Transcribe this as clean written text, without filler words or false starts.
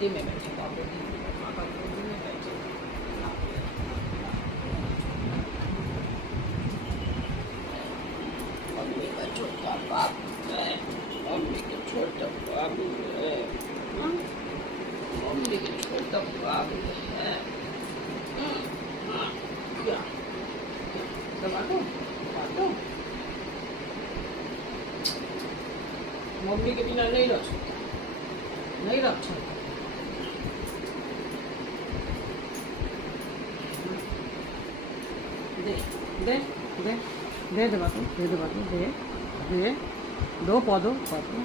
गोदी में बैठेगा, गोदी में, माँ का गोदी में बैठेगा। मम्मी का छोटा बाबू है, मम्मी का छोटा बाबू है, मम्मी का छोटा बाबू है। क्या दबा दो, दबा दो। मम्मी के बिना नहीं रह सकता, नहीं रख सकता। दे दे दे दे दबा दो, दे दबा दो, दे दे दो पौधों पौधों।